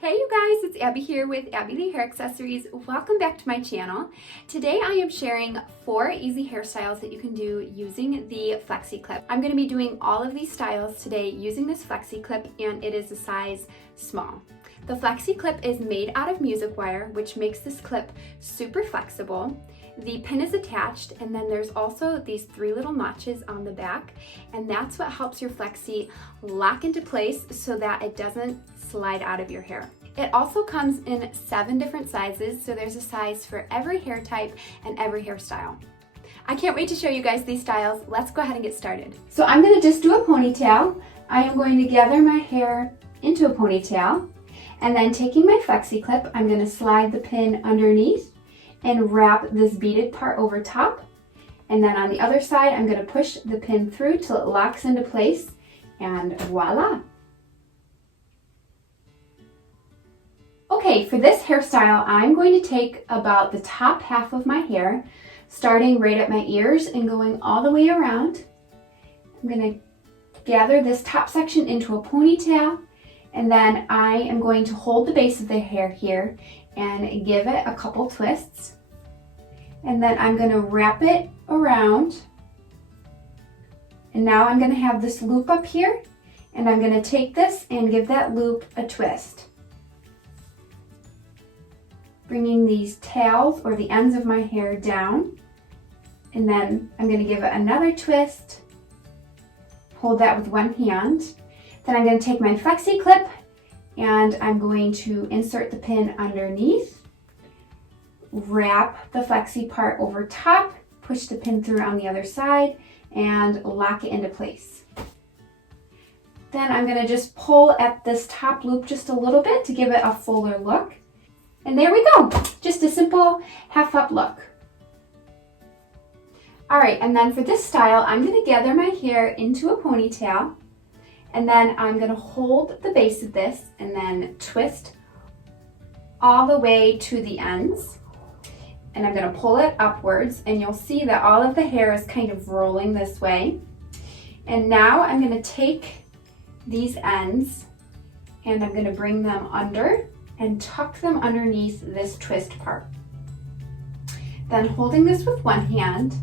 Hey you guys, it's Abby here with Abby the Hair Accessories. Welcome back to my channel. Today I am sharing 4 easy hairstyles that you can do using the Flexi clip. I'm going to be doing all of these styles today using this Flexi clip, and it is a size small. The Flexi clip is made out of music wire, which makes this clip super flexible. The pin is attached, and then there's also these 3 little notches on the back, and that's what helps your Flexi lock into place so that it doesn't slide out of your hair. It also comes in 7 different sizes, so there's a size for every hair type and every hairstyle. I can't wait to show you guys these styles. Let's go ahead and get started. So I'm going to just do a ponytail. I am going to gather my hair into a ponytail, and then taking my Flexi clip, I'm going to slide the pin underneath and wrap this beaded part over top. And then on the other side, I'm going to push the pin through till it locks into place, and voila! Okay, for this hairstyle, I'm going to take about the top half of my hair, starting right at my ears and going all the way around. I'm going to gather this top section into a ponytail, and then I am going to hold the base of the hair here and give it a couple twists. And then I'm going to wrap it around. And now I'm going to have this loop up here, and I'm going to take this and give that loop a twist. Bringing these tails or the ends of my hair down, and then I'm going to give it another twist. Hold that with one hand. Then I'm going to take my Flexi clip and I'm going to insert the pin underneath, wrap the Flexi part over top, push the pin through on the other side, and lock it into place. Then I'm going to just pull at this top loop just a little bit to give it a fuller look. And there we go, just a simple half up look. All right, and then for this style, I'm going to gather my hair into a ponytail, and then I'm going to hold the base of this and then twist all the way to the ends. And I'm going to pull it upwards, and you'll see that all of the hair is kind of rolling this way. And now I'm going to take these ends and I'm going to bring them under and tuck them underneath this twist part. Then holding this with one hand,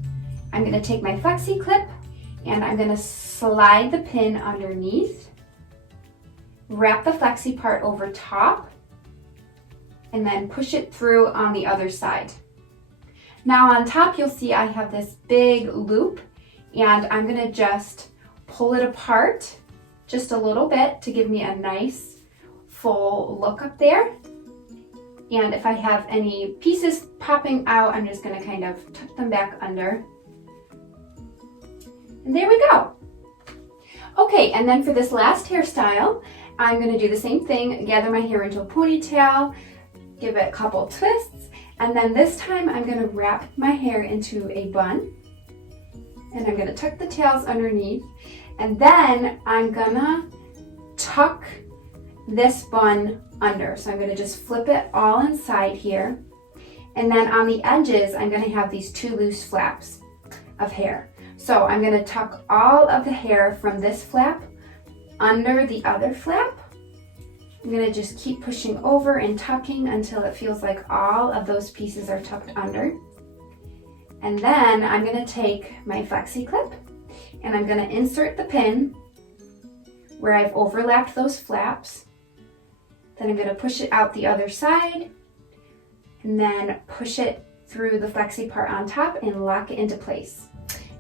I'm going to take my Flexi clip and I'm going to slide the pin underneath, wrap the Flexi part over top, and then push it through on the other side. Now on top you'll see I have this big loop, and I'm going to just pull it apart just a little bit to give me a nice full look up there. And if I have any pieces popping out, I'm just going to kind of tuck them back under. And there we go. Okay, and then for this last hairstyle, I'm going to do the same thing, gather my hair into a ponytail, give it a couple twists, and then this time I'm going to wrap my hair into a bun, and I'm going to tuck the tails underneath, and then I'm going to tuck this bun under. So I'm going to just flip it all inside here, and then on the edges I'm going to have these 2 loose flaps of hair. So I'm going to tuck all of the hair from this flap under the other flap. I'm going to just keep pushing over and tucking until it feels like all of those pieces are tucked under. And then I'm going to take my Flexi clip and I'm going to insert the pin where I've overlapped those flaps. Then I'm going to push it out the other side and then push it through the Flexi part on top and lock it into place.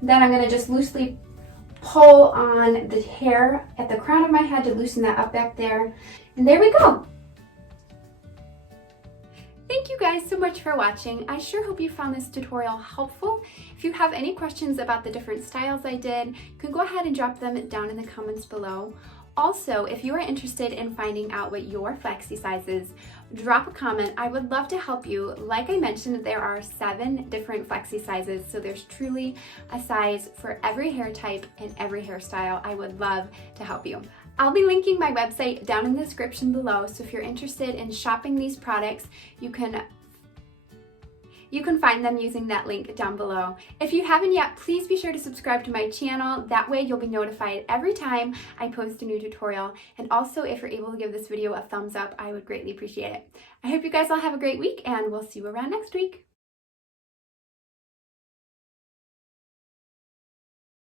Then I'm going to just loosely pull on the hair at the crown of my head to loosen that up back there. And there we go. Thank you guys so much for watching. I sure hope you found this tutorial helpful. If you have any questions about the different styles I did, you can go ahead and drop them down in the comments below. Also, if you are interested in finding out what your Flexi size is, drop a comment. I would love to help you. Like I mentioned, there are 7 different Flexi sizes, so there's truly a size for every hair type and every hairstyle. I would love to help you. I'll be linking my website down in the description below, so if you're interested in shopping these products, you can You can find them using that link down below. If you haven't yet, please be sure to subscribe to my channel. That way you'll be notified every time I post a new tutorial. And also, if you're able to give this video a thumbs up, I would greatly appreciate it. I hope you guys all have a great week, and we'll see you around next week.